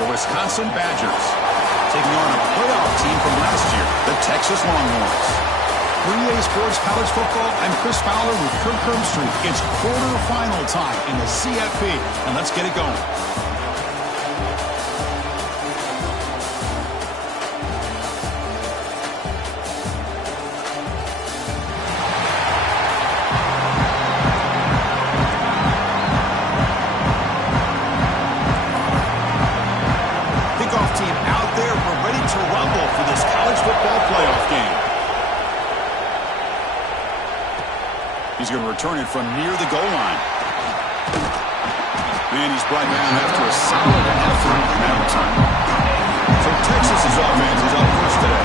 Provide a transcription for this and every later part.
The Wisconsin Badgers taking on a playoff team from last year, the Texas Longhorns. For EA Sports College Football, I'm Chris Fowler with Kirk Herbstreit. It's quarterfinal time in the CFP, and let's get it going. He's going to return it from near the goal line. And he's brought down after a solid effort in that return. So Texas's offense is up first today.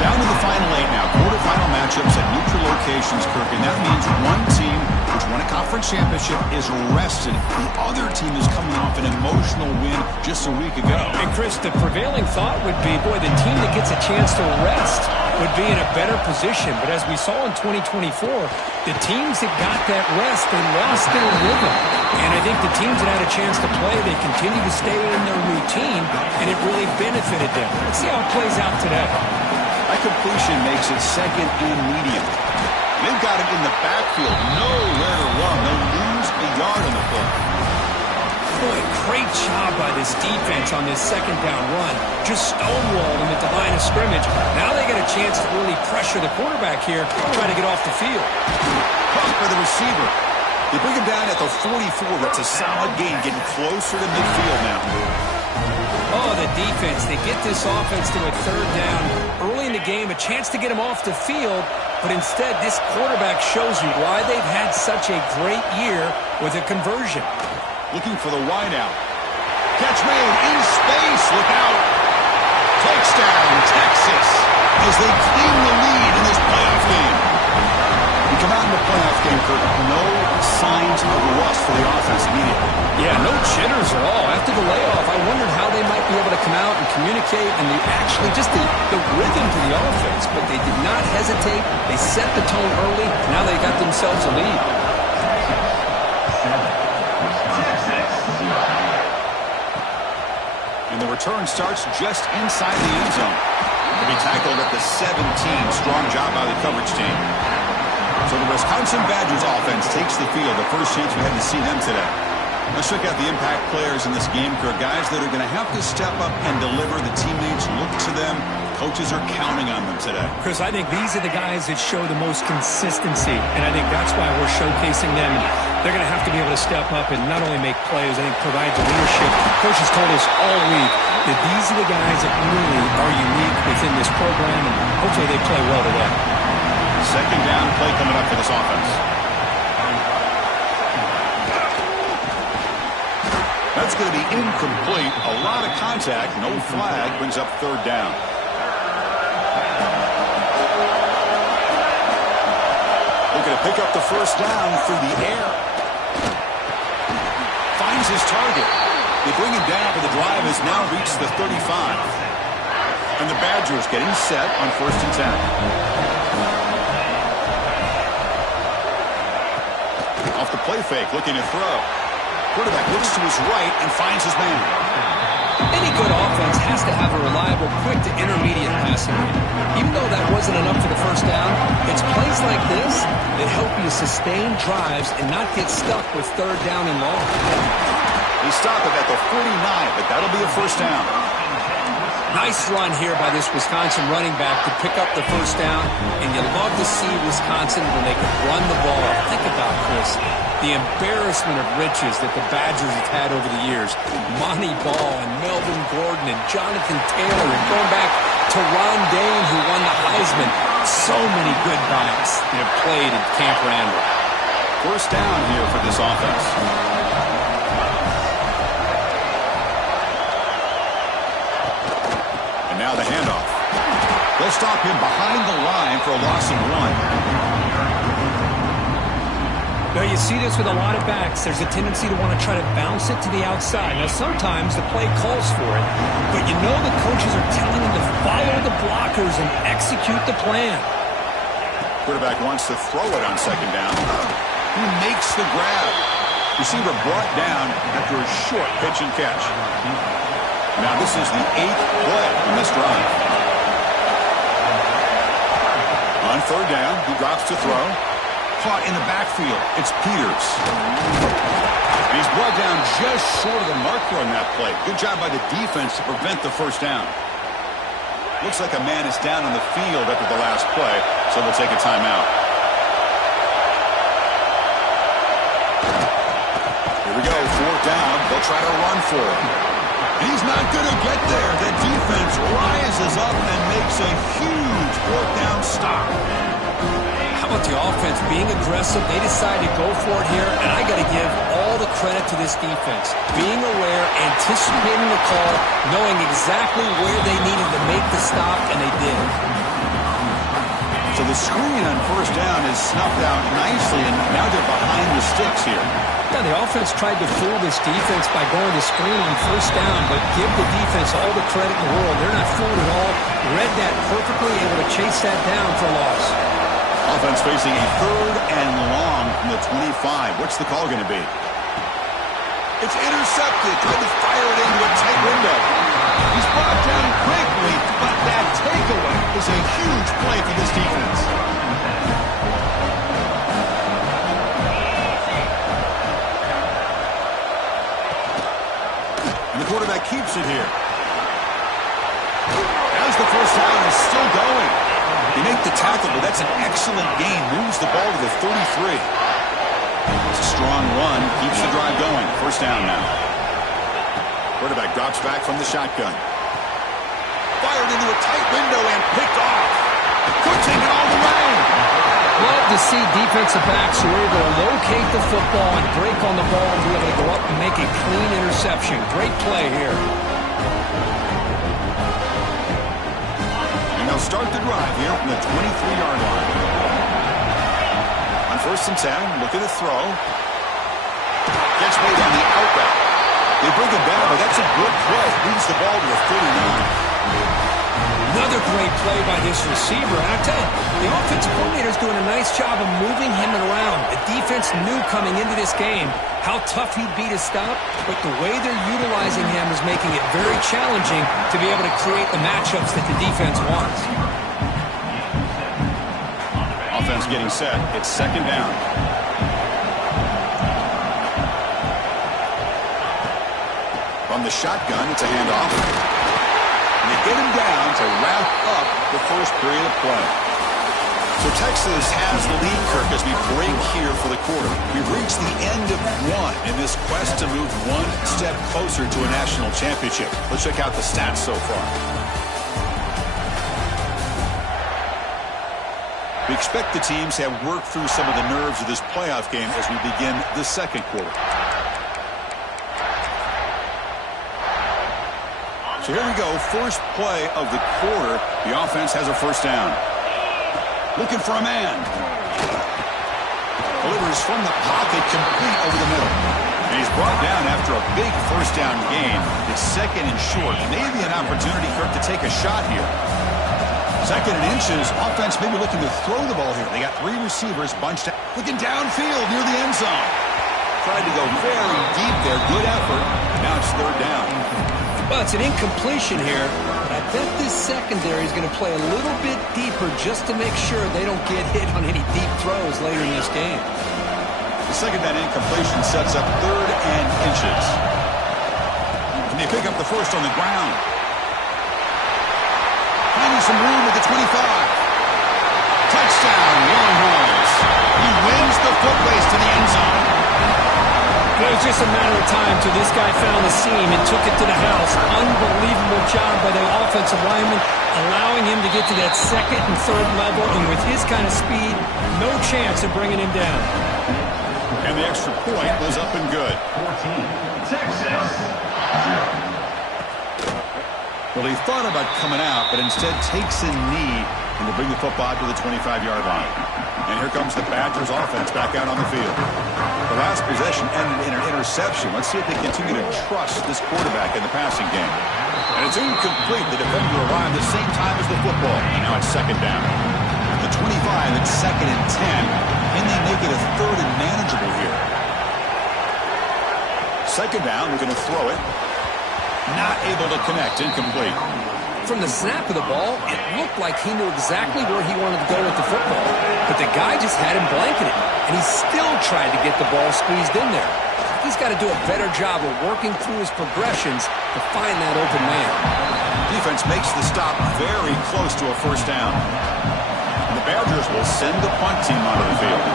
Down to the final 8 now. Quarterfinal matchups at neutral locations, Kirk. And that means one team which won a conference championship is rested. The other team is coming off an emotional win just a week ago. And Chris, the prevailing thought would be, boy, the team that gets a chance to rest would be in a better position. But as we saw in 2024, the teams that got that rest, they lost their rhythm. And I think the teams that had a chance to play, they continue to stay in their routine, and it really benefited them. Let's see how it plays out today. That completion makes it second and medium. They've got it in the backfield. Nowhere to run. They'll lose a yard on the play. Boy, great job by this defense on this second down run. Just stonewalled them at the line of scrimmage. Now they get a chance to really pressure the quarterback here, try to get off the field. Caught by the receiver. They bring him down at the 44. That's a solid gain, getting closer to midfield now. Oh, the defense. They get this offense to a third down early in the game, a chance to get him off the field, but instead this quarterback shows you why they've had such a great year with a conversion. Looking for the wideout. Catch made in space. Look out. Touchdown, Texas, as they claim the lead in this playoff game. You come out in the playoff game, Kirk, no signs of rust for the offense immediately. Yeah, no jitters at all. After the layoff, I wondered how they might be able to come out and communicate, and just the rhythm to the offense, but they did not hesitate. They set the tone early. Now they got themselves a lead. And the return starts just inside the end zone. To be tackled at the 17. Strong job by the coverage team. So the Wisconsin Badgers offense takes the field. The first chance we had to see them today. Let's check out the impact players in this game, Kirk. Guys that are going to have to step up and deliver. The teammates look to them. Coaches are counting on them today. Chris, I think these are the guys that show the most consistency, and I think that's why we're showcasing them. They're going to have to be able to step up and not only make plays, I think provide the leadership. Coaches told us all week that these are the guys that really are unique within this program, and hopefully they play well today. Second down play coming up for this offense. That's going to be incomplete. A lot of contact. No flag. Brings up third down. Looking to pick up the first down through the air. Finds his target. They bring him down, but the drive has now reached the 35. And the Badgers getting set on 1st and 10. Off the play fake, looking to throw. Quarterback looks to his right and finds his man. Any good offense has to have a reliable, quick to intermediate passing game. Even though that wasn't enough for the first down, it's plays like this that help you sustain drives and not get stuck with third down and long. They stop it at the 49, but that'll be a first down. Nice run here by this Wisconsin running back to pick up the first down, and you love to see Wisconsin when they can run the ball. Think about this. The embarrassment of riches that the Badgers have had over the years. Monty Ball and Melvin Gordon and Jonathan Taylor, and going back to Ron Dayne, who won the Heisman. So many good backs that have played at Camp Randall. First down here for this offense. And now the handoff. They'll stop him behind the line for a loss of 1. Now, you see this with a lot of backs. There's a tendency to want to try to bounce it to the outside. Now, sometimes the play calls for it, but you know the coaches are telling them to follow the blockers and execute the plan. Quarterback wants to throw it on second down. He makes the grab. Receiver brought down after a short pitch and catch. Now this is the 8th play in this drive. On third down, he drops to throw. Caught in the backfield. It's Peters. And he's brought down just short of the marker on that play. Good job by the defense to prevent the first down. Looks like a man is down on the field after the last play, so they'll take a timeout. Here we go, fourth down. They'll try to run for it. He's not going to get there. The defense rises up and makes a huge fourth down stop. How about the offense being aggressive? They decided to go for it here, and I got to give all the credit to this defense. Being aware, anticipating the call, knowing exactly where they needed to make the stop, and they did. So the screen on first down is snuffed out nicely, and now they're behind the sticks here. Yeah, the offense tried to fool this defense by going to screen on first down, but give the defense all the credit in the world. They're not fooled at all. Read that perfectly, able to chase that down for a loss. Offense facing a third and long from the 25. What's the call going to be? It's intercepted. Tried to fire it into a tight window. He's brought down quickly, but that takeaway is a huge play for this defense. And the quarterback keeps it here. As the first down is still going. They make the tackle, but that's an excellent gain. Moves the ball to the 33. It's a strong run. Keeps the drive going. First down now. Quarterback drops back from the shotgun. Fired into a tight window and picked off. Could take it all the way. Love to see defensive backs who are able to locate the football and break on the ball and be able to go up and make a clean interception. Great play here. They'll start the drive here from the 23-yard line. On first and 10, look at the throw. Gets made on the outlet. They bring it down, but that's a good play. Moves the ball to the 39. Another great play by this receiver. And I tell you, the offensive coordinator is doing a nice job of moving him around. The defense knew coming into this game how tough he'd be to stop, but the way they're utilizing him is making it very challenging to be able to create the matchups that the defense wants. Offense getting set. It's second down. From the shotgun, it's a handoff. And they get him down to wrap up the first period of play. So Texas has the lead, Kirk, as we break here for the quarter. We've reached the end of one in this quest to move one step closer to a national championship. Let's check out the stats so far. We expect the teams to have worked through some of the nerves of this playoff game as we begin the second quarter. So here we go, first play of the quarter. The offense has a first down. Looking for a man. Delivers from the pocket, complete over the middle. And he's brought down after a big first down gain. It's second and short. Maybe an opportunity, Kirk, to take a shot here. Second and inches. Offense maybe looking to throw the ball here. They got three receivers bunched out. Looking downfield near the end zone. Tried to go very deep there. Good effort. Now it's third down. Well, it's an incompletion here. I bet this secondary is going to play a little bit deeper just to make sure they don't get hit on any deep throws later in this game. The second down incompletion sets up third and inches. And they pick up the first on the ground. Finding some room at the 25. Touchdown, Longhorns. He wins the foot race to the end zone. It was just a matter of time till this guy found the seam and took it to the house. Unbelievable job by the offensive lineman, allowing him to get to that second and third level, and with his kind of speed, no chance of bringing him down. And the extra point was up and good. 14, Texas. Well, he thought about coming out, but instead takes a knee and will bring the football to the 25-yard line. And here comes the Badgers offense back out on the field. The last possession ended in an interception. Let's see if they continue to trust this quarterback in the passing game. And it's incomplete. The defender arrived at the same time as the football. And now it's second down. At the 25, it's second and 10. Can they make it a third and manageable here? Second down, we're going to throw it. Not able to connect. Incomplete. From the snap of the ball, it looked like he knew exactly where he wanted to go with the football. But the guy just had him blanketed, and he still tried to get the ball squeezed in there. He's got to do a better job of working through his progressions to find that open man. Defense makes the stop very close to a first down. And the Badgers will send the punt team onto the field.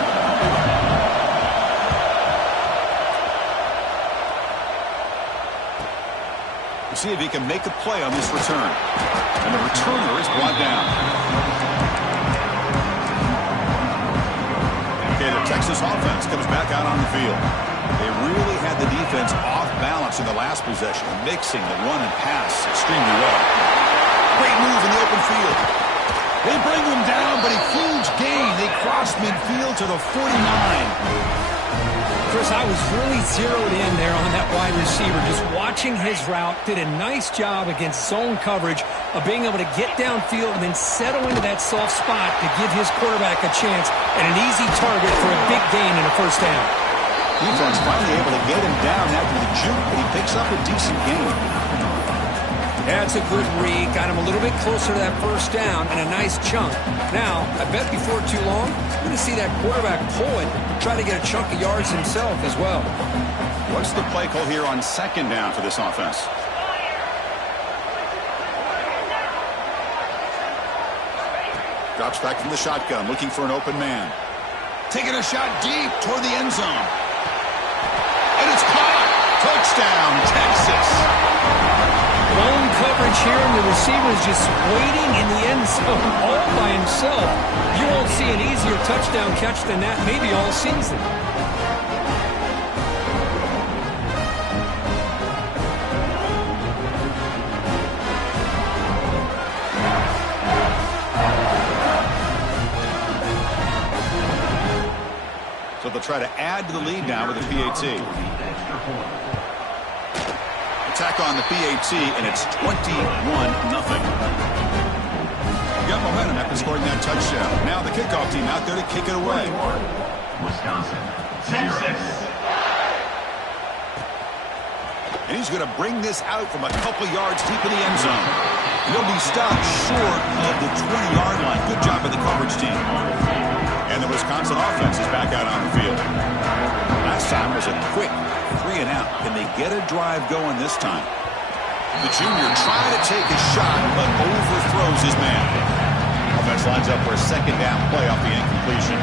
See if he can make a play on this return. And the returner is brought down. Okay, the Texas offense comes back out on the field. They really had the defense off balance in the last possession, mixing the run and pass extremely well. Great move in the open field. They bring him down, but a huge gain. They cross midfield to the 49. Chris, I was really zeroed in there on that wide receiver, just watching his route. Did a nice job against zone coverage of being able to get downfield and then settle into that soft spot to give his quarterback a chance and an easy target for a big gain in a first down. Defense finally able to get him down after the juke, but he picks up a decent gain. That's a good read. Got him a little bit closer to that first down and a nice chunk. Now, I bet before too long, we're going to see that quarterback pull it, try to get a chunk of yards himself as well. What's the play call here on second down for this offense? Drops back from the shotgun, looking for an open man. Taking a shot deep toward the end zone. And it's caught! Touchdown, Texas! Lone coverage here, and the receiver is just waiting in the end zone all by himself. You won't see an easier touchdown catch than that maybe all season. So they'll try to add to the lead now with a PAT. Attack on the PAT, and it's 21-0. Got momentum after scoring that touchdown. Now the kickoff team out there to kick it away. Wisconsin, Texas. And he's going to bring this out from a couple yards deep in the end zone. He'll be stopped short of the 20-yard line. Good job by the coverage team. And the Wisconsin offense is back out on the field. Last time was a quick 3 and out. Can they get a drive going this time? The junior trying to take a shot, but overthrows his man. Offense lines up for a second down play off the incompletion.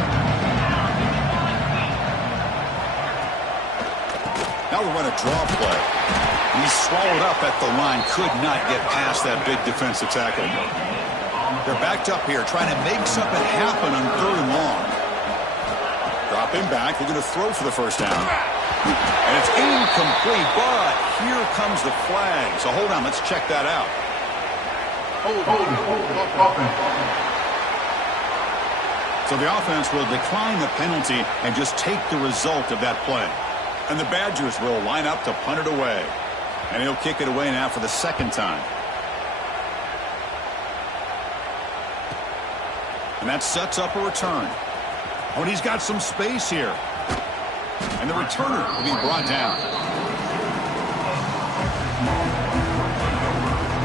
Now we'll run a draw play. He's swallowed up at the line. Could not get past that big defensive tackle. They're backed up here, trying to make something happen on 3rd and long. Drop him back. They're going to throw for the first down. And it's incomplete, but here comes the flag. So hold on, let's check that out. So the offense will decline the penalty and just take the result of that play. And the Badgers will line up to punt it away. And he'll kick it away now for the second time. And that sets up a return. Oh, and he's got some space here. And the returner will be brought down.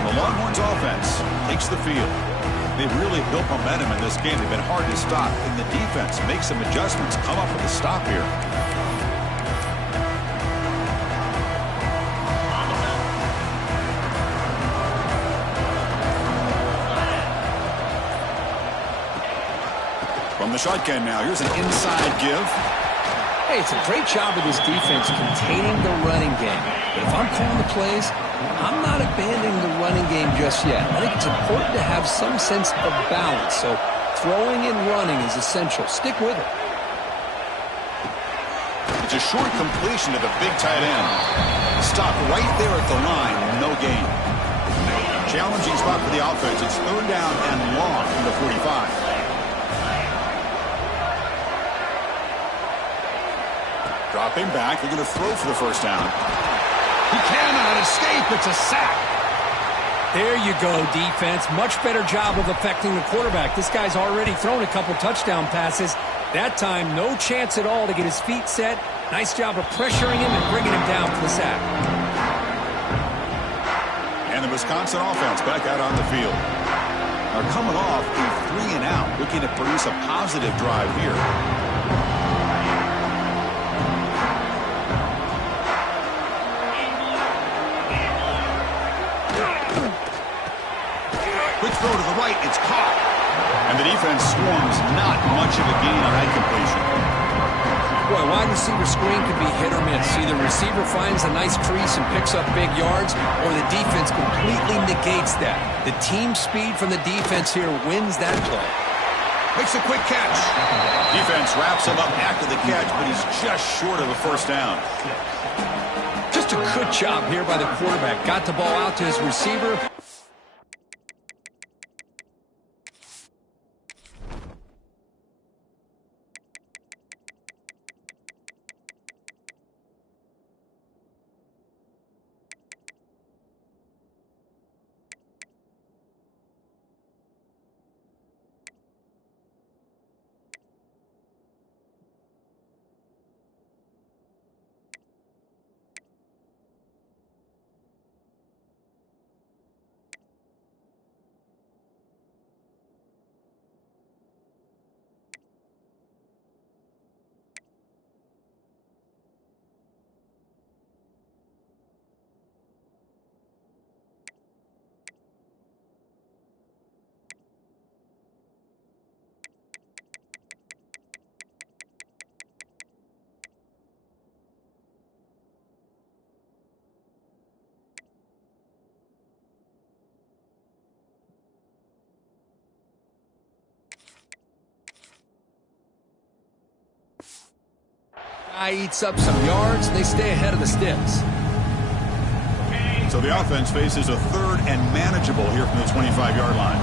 The Longhorns offense takes the field. They've really built momentum in this game. They've been hard to stop. And the defense makes some adjustments, come up with a stop here. From the shotgun now, here's an inside give. Hey, it's a great job of this defense containing the running game. But if I'm calling the plays, I'm not abandoning the running game just yet. I think it's important to have some sense of balance. So throwing and running is essential. Stick with it. It's a short completion to the big tight end. Stop right there at the line. No gain. Challenging spot for the offense. It's 3rd down and long from the 45. Drop him back. They're going to throw for the first down. He cannot escape. It's a sack. There you go, defense. Much better job of affecting the quarterback. This guy's already thrown a couple touchdown passes. That time, no chance at all to get his feet set. Nice job of pressuring him and bringing him down for the sack. Wisconsin offense back out on the field. Are coming off a 3-and-out, looking to produce a positive drive here. Quick throw to the right, it's caught. And the defense swarms, not much of a gain on that completion. Boy, wide receiver screen can be hit or miss. Either receiver finds a nice crease and picks up big yards, or the defense completely negates that. The team speed from the defense here wins that play. Makes a quick catch. Defense wraps him up after the catch, but he's just short of a first down. Just a good job here by the quarterback. Got the ball out to his receiver. Eats up some yards, and they stay ahead of the Sticks. So the offense faces a 3rd and manageable here from the 25-yard line.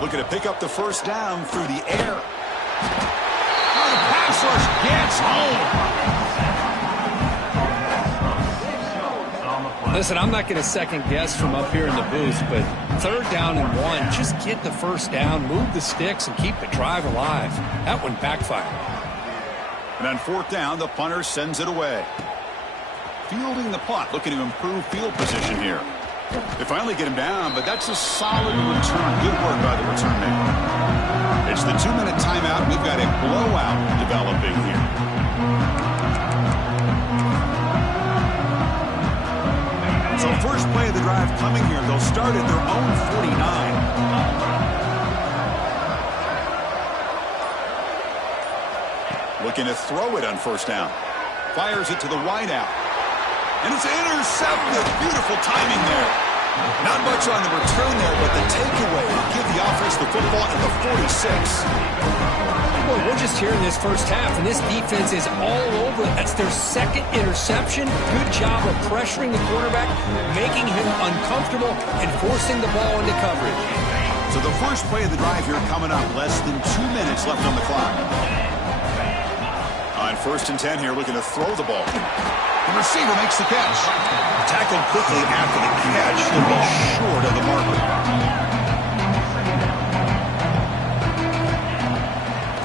Looking to pick up the first down through the air. Oh, the pass rush gets home. Listen, I'm not going to second guess from up here in the booth, but 3rd down and 1, just get the first down, move the sticks, and keep the drive alive. That one backfired. And on 4th down, the punter sends it away. Fielding the punt, looking to improve field position here. They finally get him down, but that's a solid return. Good work by the return man. It's the 2-minute timeout. We've got a blowout developing here. So first play of the drive coming here. They'll start at their own 49. Looking to throw it on first down. Fires it to the wideout. And it's intercepted. Beautiful timing there. Not much on the return there, but the takeaway will give the offense the football at the 46. Boy, we're just here in this first half, and this defense is all over. That's their 2nd interception. Good job of pressuring the quarterback, making him uncomfortable, and forcing the ball into coverage. So the first play of the drive here coming up. Less than 2 minutes left on the clock. On 1st and 10 here, looking to throw the ball. The receiver makes the catch. Tackled quickly after the catch. He'll be short of the marker.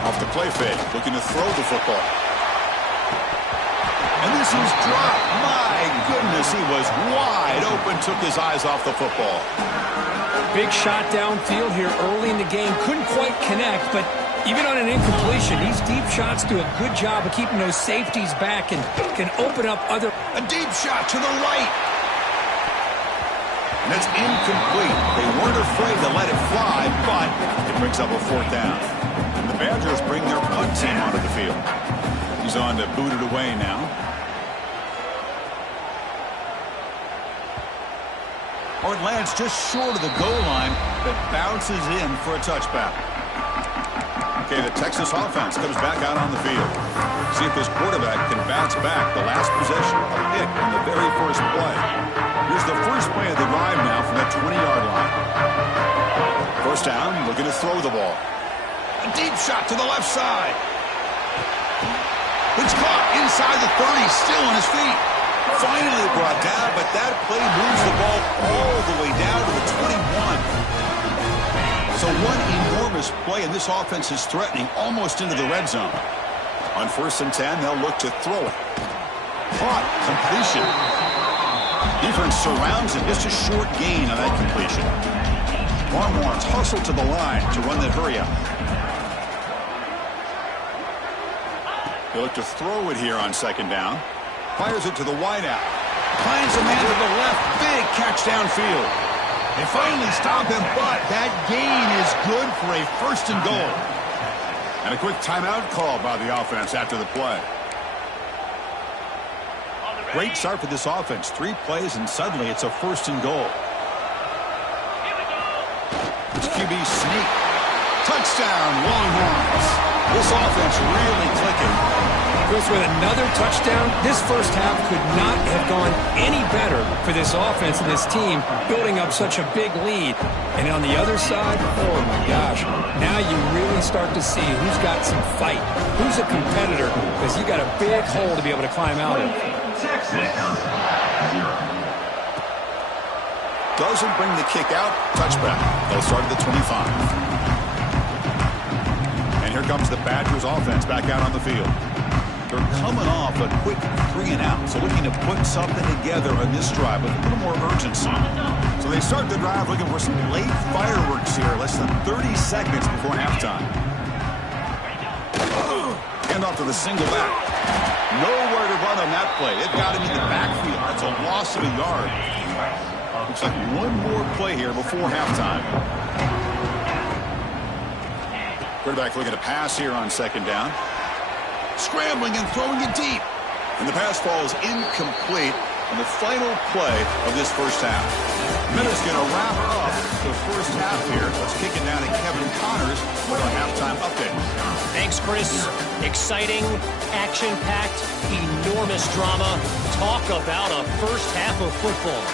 Off the play fake, looking to throw the football. And this is dropped. My goodness, he was wide open, took his eyes off the football. Big shot downfield here early in the game. Couldn't quite connect, but even on an incompletion, these deep shots do a good job of keeping those safeties back and can open up other... A deep shot to the right. And that's incomplete. They weren't afraid to let it fly, but it brings up a 4th down. And the Badgers bring their punt team onto the field. He's on to boot it away now. Or it lands just short of the goal line, but bounces in for a touchback. Okay, the Texas offense comes back out on the field. See if this quarterback can bounce back. The last possession, a pick on the very first play. Here's the first play of the drive now from the 20-yard line. First down, looking to throw the ball. A deep shot to the left side. It's caught inside the 30, still on his feet. Finally brought down, but that play moves the ball all the way down to the 21. So one enormous play, and this offense is threatening almost into the red zone. On 1st and 10, they'll look to throw it. Caught, completion. Defense surrounds him. Just a short gain on that completion. Longhorns hustle to the line to run the hurry up. He'll look to throw it here on second down. Fires it to the wideout. Finds a man to the left. Big catch downfield. They finally stop him, but that gain is good for a first and goal. And a quick timeout call by the offense after the play. Great start for this offense. 3 plays, and suddenly it's a first and goal. It's QB sneak. Touchdown, Longhorns. This offense really clicking. Chris, with another touchdown, this first half could not have gone any better for this offense and this team, building up such a big lead. And on the other side, oh my gosh, now you really start to see who's got some fight, who's a competitor, because you got a big hole to be able to climb out of. Doesn't bring the kick out. Touchback. They'll start at the 25. And here comes the Badgers offense back out on the field. They're coming off a quick 3 and out, so looking to put something together on this drive with a little more urgency. So they start the drive looking for some late fireworks here, less than 30 seconds before halftime. Hand off to the single back. Nowhere to run on that play. They've got him in the backfield. That's a loss of a yard. Looks like one more play here before halftime. Quarterback looking to pass here on second down. Scrambling and throwing it deep. And the pass falls incomplete on the final play of this first half. Minutes going to wrap up the first half here. Let's kick it down to Kevin Connors with our halftime update. Thanks, Chris. Exciting, action-packed, enormous drama. Talk about a first half of football.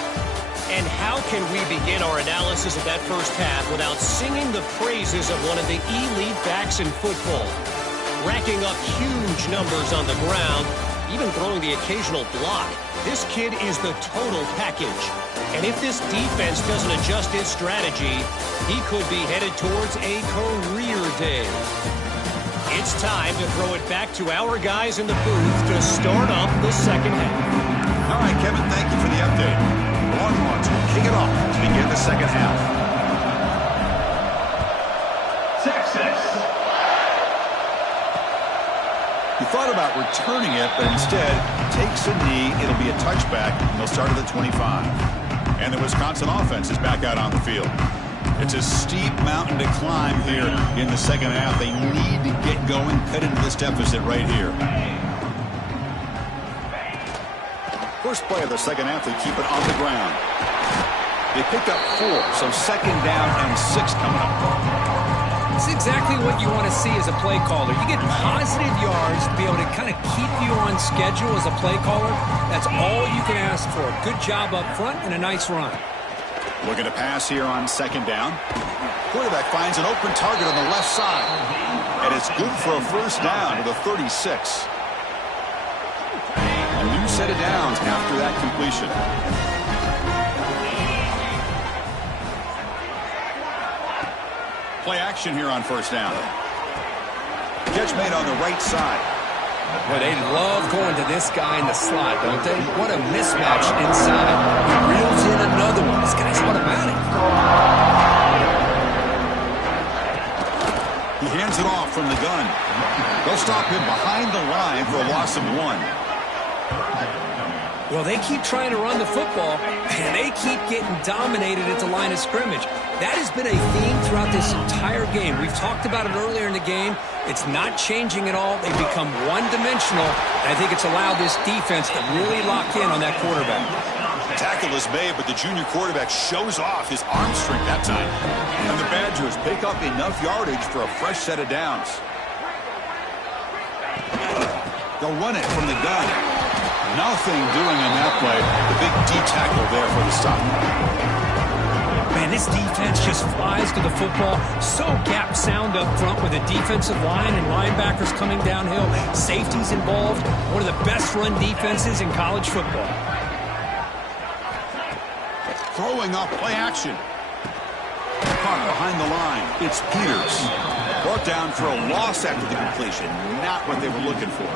And how can we begin our analysis of that first half without singing the praises of one of the elite backs in football? Racking up huge numbers on the ground, even throwing the occasional block. This kid is the total package. And if this defense doesn't adjust its strategy, he could be headed towards a career day. It's time to throw it back to our guys in the booth to start up the second half. All right, Kevin, thank you for the update. The Longhorns will kick it off to begin the second half. Texas. He thought about returning it, but instead takes a knee. It'll be a touchback, and they'll start at the 25. And the Wisconsin offense is back out on the field. It's a steep mountain to climb here in the second half. They need to get going, cut into this deficit right here. First play of the second half, they keep it on the ground. They picked up 4, so second down and 6 coming up. It's exactly what you want to see as a play caller. You get positive yards to be able to kind of keep you on schedule as a play caller. That's all you can ask for. Good job up front and a nice run. Looking to pass here on second down. Quarterback finds an open target on the left side. And it's good for a first down to the 36. A new set of downs after that completion. Play action here on first down. Catch made on the right side. Well, they love going to this guy in the slot, don't they? What a mismatch inside. He reels in another one. This guy's automatic. He hands it off from the gun. They'll stop him behind the line for a loss of 1. Well, they keep trying to run the football, and they keep getting dominated at the line of scrimmage. That has been a theme throughout this entire game. We've talked about it earlier in the game. It's not changing at all. They've become one-dimensional, and I think it's allowed this defense to really lock in on that quarterback. Tackle is made, but the junior quarterback shows off his arm strength that time. And the Badgers pick up enough yardage for a fresh set of downs. They'll run it from the gun. Nothing doing on that play. The big D tackle there for the stop. Man, this defense just flies to the football. So gap sound up front with a defensive line and linebackers coming downhill. Safeties involved. One of the best run defenses in college football. Throwing off play action. Caught behind the line. It's Peters. Brought down for a loss after the completion. Not what they were looking for.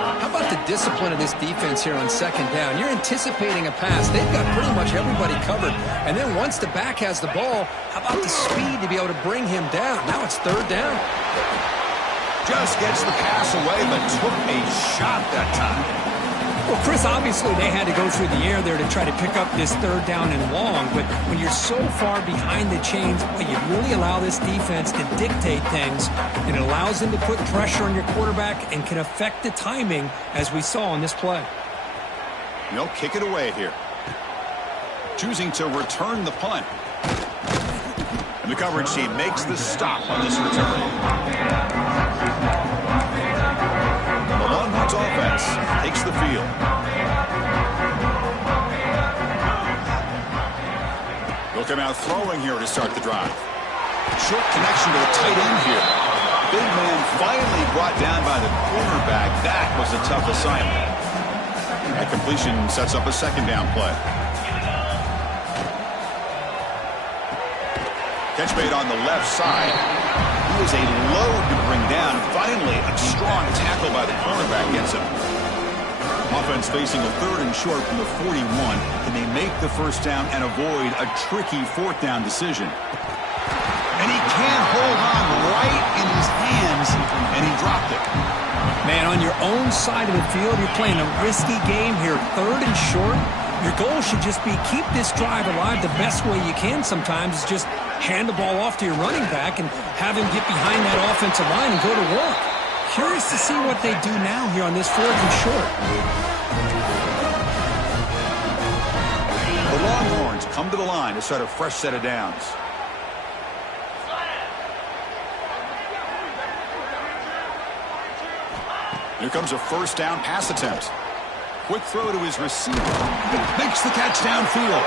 How about about the discipline of this defense here on second down? You're anticipating a pass. They've got pretty much everybody covered. And then once the back has the ball, how about the speed to be able to bring him down? Now it's third down. Just gets the pass away, but took a shot that time. Well, Chris, obviously they had to go through the air there to try to pick up this third down and long, but when you're so far behind the chains, well, you really allow this defense to dictate things, and it allows them to put pressure on your quarterback and can affect the timing, as we saw on this play. They'll kick it away here. Choosing to return the punt. And the coverage team makes the stop on this return. The Longhorns offense takes the field. They'll come out throwing here to start the drive. Short connection to the tight end here. Big man finally brought down by the cornerback. That was a tough assignment. That completion sets up a second down play. Catch made on the left side. He was a load to bring down. Finally, a strong tackle by the cornerback gets him. Offense facing a third and short from the 41. Can they make the first down and avoid a tricky fourth down decision? And he can't hold on right in his hands, and he dropped it. Man, on your own side of the field, you're playing a risky game here. Third and short. Your goal should just be keep this drive alive the best way you can sometimes is just hand the ball off to your running back and have him get behind that offensive line and go to work. Curious to see what they do now here on this fourth and short. The Longhorns come to the line to start a fresh set of downs. Here comes a first down pass attempt. Quick throw to his receiver. Makes the catch downfield.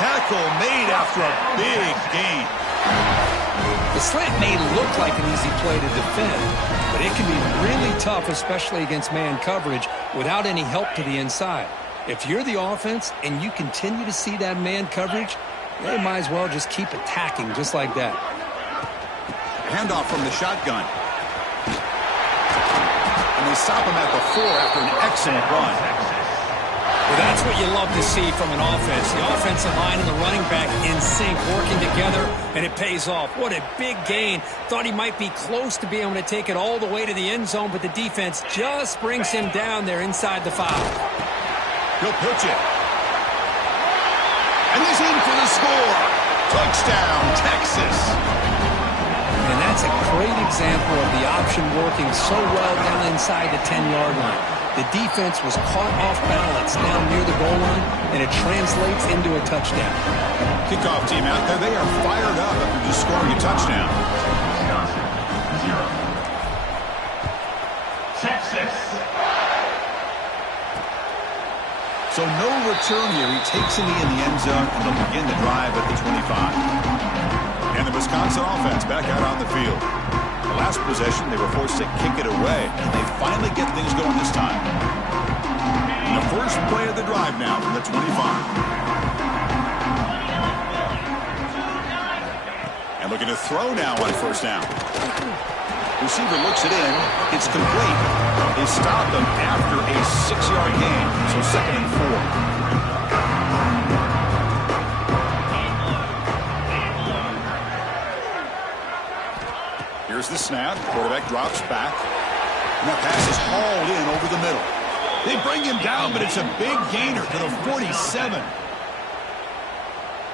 Tackle made after a big gain. The slant may look like an easy play to defend, but it can be really tough, especially against man coverage, without any help to the inside. If you're the offense and you continue to see that man coverage, they might as well just keep attacking just like that. Handoff from the shotgun. And they stop him at the 4 after an excellent run. Well, that's what you love to see from an offense. The offensive line and the running back in sync, working together, and it pays off. What a big gain. Thought he might be close to being able to take it all the way to the end zone, but the defense just brings him down there inside the 5. He'll pitch it. And he's in for the score. Touchdown, Texas. And that's a great example of the option working so well down inside the 10-yard line. The defense was caught off balance down near the goal line, and it translates into a touchdown. Kickoff team out there, they are fired up after just scoring a touchdown. Texas. So no return here. He takes in the end zone, and they'll begin the drive at the 25. And the Wisconsin offense back out on the field. The last possession, they were forced to kick it away, and they finally get things going this time. And the first play of the drive now from the 25. And looking to throw now on first down. Receiver looks it in. It's complete. They stopped him after a 6-yard gain, so second and 4. Here's the snap. Quarterback drops back. And that pass is hauled in over the middle. They bring him down, but it's a big gainer to the 47.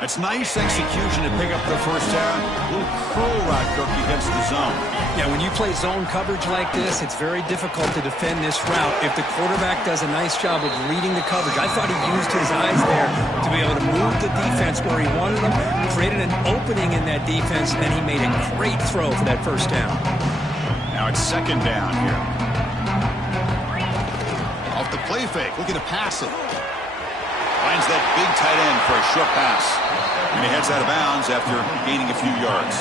It's nice execution to pick up the first down. A little curl route cookie against the zone. Yeah, when you play zone coverage like this, it's very difficult to defend this route if the quarterback does a nice job of reading the coverage. I thought he used his eyes there to be able to move the defense where he wanted them, created an opening in that defense, and then he made a great throw for that first down. Now it's second down here. Off the play fake, looking to pass it. Finds that big tight end for a short pass. And he heads out of bounds after gaining a few yards.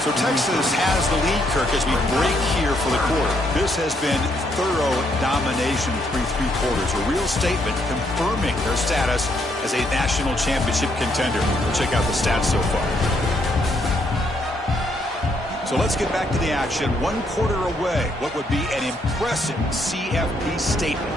So Texas has the lead, Kirk, as we break here for the quarter. This has been thorough domination through 3 quarters. A real statement confirming their status as a national championship contender. We'll check out the stats so far. So let's get back to the action. 1 quarter away. What would be an impressive CFP statement.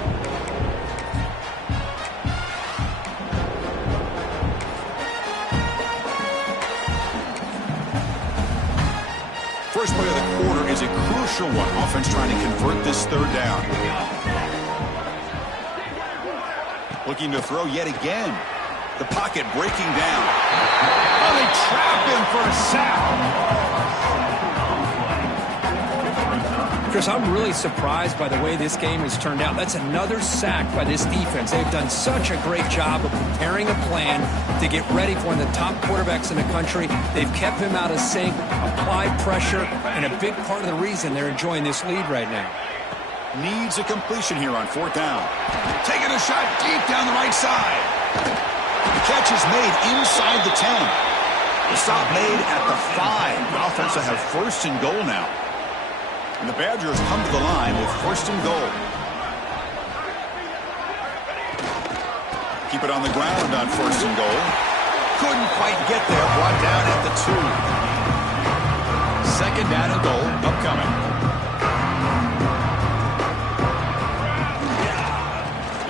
First play of the quarter is a crucial one. Offense trying to convert this 3rd down. Looking to throw yet again. The pocket breaking down. Oh, they trap him for a sack. Chris, I'm really surprised by the way this game has turned out. That's another sack by this defense. They've done such a great job of preparing a plan to get ready for one of the top quarterbacks in the country. They've kept him out of sync, applied pressure, and a big part of the reason they're enjoying this lead right now. Needs a completion here on 4th down. Taking a shot deep down the right side. The catch is made inside the 10. The stop made at the 5. The offense will have 1st and goal now. And the Badgers come to the line with 1st and goal. Keep it on the ground on 1st and goal. Couldn't quite get there. Brought down at the 2. 2nd down and goal upcoming.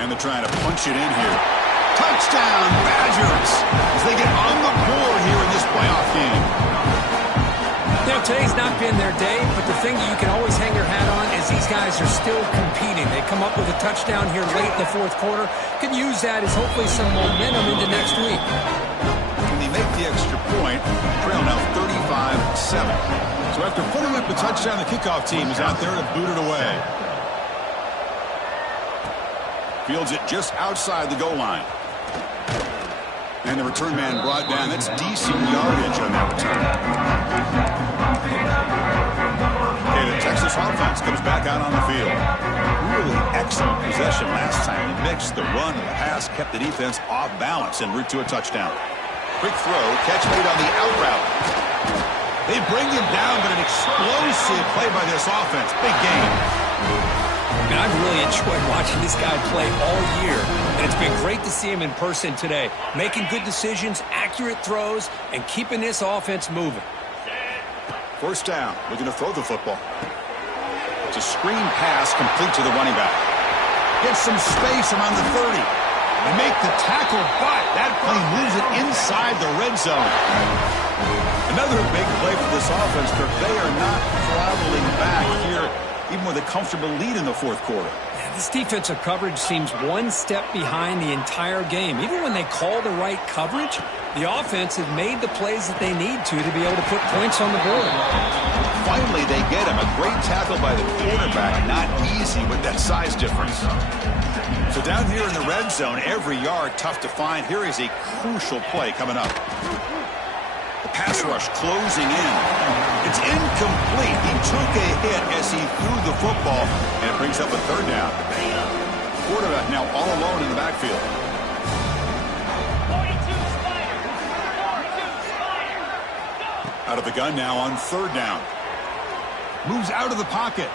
And they're trying to punch it in here. Touchdown, Badgers, as they get on the board here in this playoff game. Now, today's not been their day, but the thing you can always hang your hat on is these guys are still competing. They come up with a touchdown here late in the 4th quarter. Can use that as hopefully some momentum into next week. When they make the extra point, trail now 35-7. So after putting up the touchdown, the kickoff team is out there to boot it away. Fields it just outside the goal line. And the return man brought down. That's decent yardage on that return. Okay, the Texas offense comes back out on the field. Really excellent possession last time. They mixed the run and the pass, kept the defense off balance en route to a touchdown. Quick throw, catch made on the out route. They bring him down, but an explosive play by this offense. Big game. And I've really enjoyed watching this guy play all year, and it's been great to see him in person today, making good decisions, accurate throws, and keeping this offense moving. 1st down, looking to throw the football. It's a screen pass complete to the running back. Gets some space around the 30. They make the tackle, but that play moves it inside the red zone. Another big play for this offense, but they are not traveling back here, even with a comfortable lead in the 4th quarter. Yeah, this defensive coverage seems one step behind the entire game. Even when they call the right coverage, the offense has made the plays that they need to be able to put points on the board. Finally, they get him. A great tackle by the quarterback. Not easy with that size difference. So down here in the red zone, every yard tough to find. Here is a crucial play coming up. The pass rush closing in. It's incomplete. He took a hit as he threw the football, and it brings up a 3rd down. Quarterback now all alone in the backfield. Out of the gun now on 3rd down. Moves out of the pocket.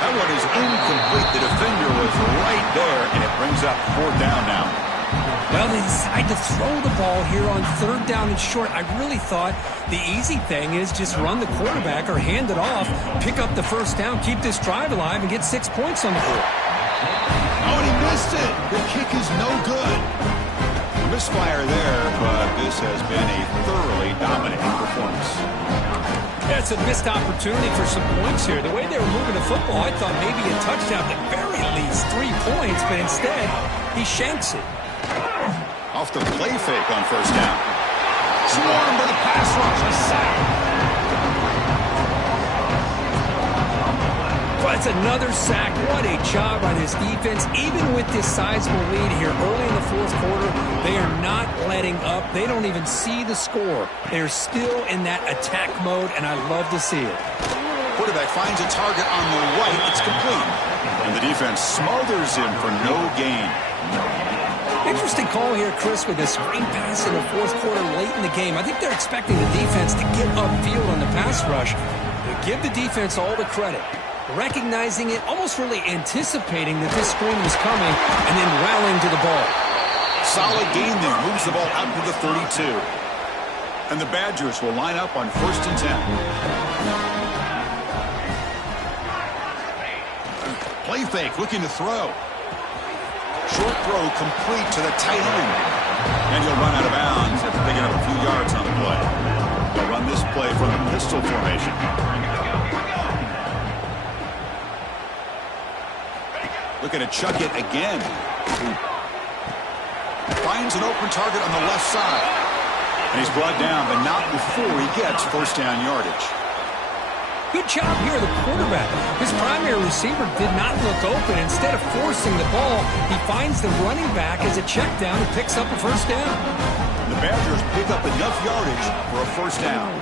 That one is incomplete. The defender was right there, and it brings up 4th down now. Well, they decide to throw the ball here on 3rd down and short. I really thought the easy thing is just run the quarterback or hand it off, pick up the 1st down, keep this drive alive, and get 6 points on the board. Oh, and he missed it. The kick is no good. Misfire there, but this has been a thoroughly dominating performance. Yeah, it's a missed opportunity for some points here. The way they were moving the football, I thought maybe a touchdown, at very least 3 points, but instead, he shanks it. Off the play fake on 1st down. Swarmed by the pass rush. A sack. That's another sack. What a job by this defense. Even with this sizable lead here early in the 4th quarter, they are not letting up. They don't even see the score. They're still in that attack mode, and I love to see it. Quarterback finds a target on the right. It's complete. And the defense smothers him for no gain. Interesting call here, Chris, with a screen pass in the 4th quarter late in the game. I think they're expecting the defense to get upfield on the pass rush. They give the defense all the credit. Recognizing it, almost really anticipating that this screen was coming, and then rallying to the ball. Solid gain there. Moves the ball out to the 32. And the Badgers will line up on 1st and 10. Play fake, looking to throw. Short throw complete to the tight end. And he'll run out of bounds after picking up a few yards on the play. They'll run this play from the pistol formation. Looking to chuck it again. Finds an open target on the left side. And he's brought down, but not before he gets 1st down yardage. Good job here, the quarterback. His primary receiver did not look open. Instead of forcing the ball, he finds the running back as a check down and picks up a 1st down. The Badgers pick up enough yardage for a 1st down.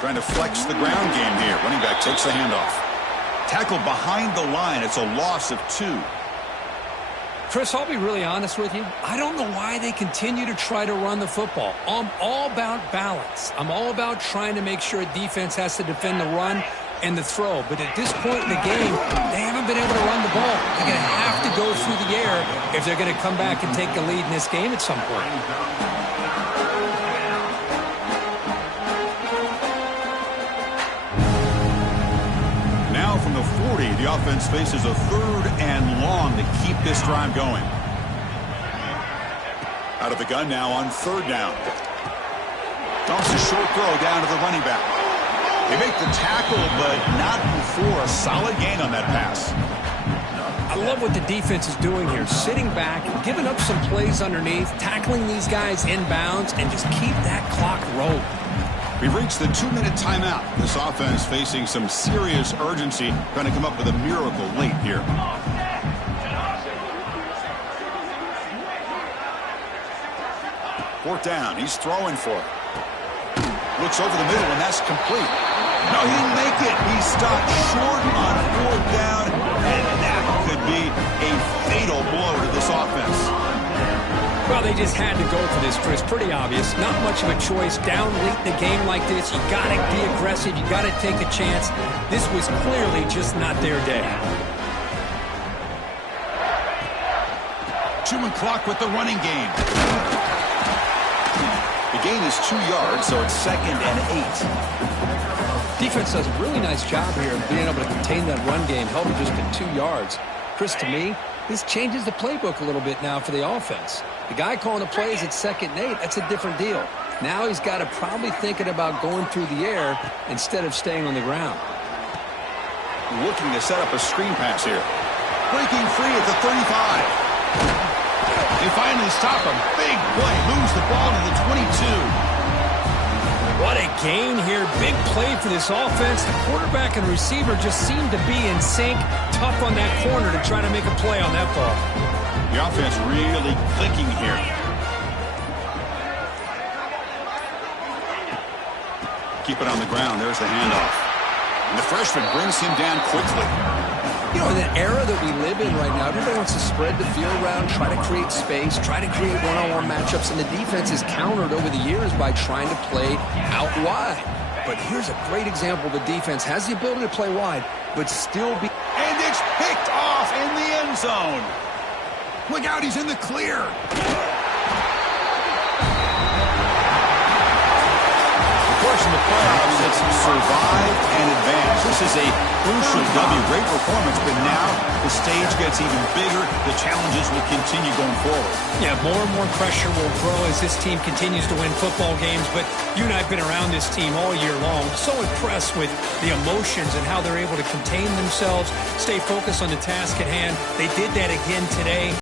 Trying to flex the ground game here. Running back takes the handoff. Tackled behind the line. It's a loss of 2. Chris, I'll be really honest with you. I don't know why they continue to try to run the football. I'm all about balance. I'm all about trying to make sure a defense has to defend the run and the throw. But at this point in the game, they haven't been able to run the ball. They're going to have to go through the air if they're going to come back and take the lead in this game at some point. From the 40, the offense faces a 3rd and long to keep this drive going. Out of the gun now on 3rd down. Dumps a short throw down to the running back. They make the tackle, but not before a solid gain on that pass. I love what the defense is doing here. Sitting back, giving up some plays underneath, tackling these guys inbounds, and just keep that clock rolling. We've reached the 2-minute timeout. This offense facing some serious urgency, trying to come up with a miracle late here. 4th down. He's throwing for it. Looks over the middle, and that's complete. No, he didn't make it. He's stopped short on 4th down, and that could be a fatal blow to this offense. Well, they just had to go for this, Chris. Pretty obvious. Not much of a choice. Down late in the game like this, you got to be aggressive. You got to take a chance. This was clearly just not their day. 2-minute clock with the running game. The gain is 2 yards, so it's 2nd and 8. Defense does a really nice job here of being able to contain that run game, held it just to 2 yards. Chris, to me, this changes the playbook a little bit now for the offense. The guy calling the plays at 2nd and 8, that's a different deal. Now he's got to probably thinking about going through the air instead of staying on the ground. Looking to set up a screen pass here. Breaking free at the 35. They finally stop him. Big play. Moves the ball to the 22. What a gain here. Big play for this offense. The quarterback and receiver just seem to be in sync. Tough on that corner to try to make a play on that ball. The offense really clicking here. Keep it on the ground. There's the handoff. And the freshman brings him down quickly. You know, in the era that we live in right now, everybody wants to spread the field around, try to create space, try to create one-on-one matchups, and the defense is countered over the years by trying to play out wide. But here's a great example. The defense has the ability to play wide, but still be... And it's picked off in the end zone. Look out, he's in the clear. Of course, in the playoffs, it's survive and advance. This is a crucial W. Great performance, but now the stage gets even bigger. The challenges will continue going forward. Yeah, more and more pressure will grow as this team continues to win football games. But you and I have been around this team all year long. So impressed with the emotions and how they're able to contain themselves, stay focused on the task at hand. They did that again today.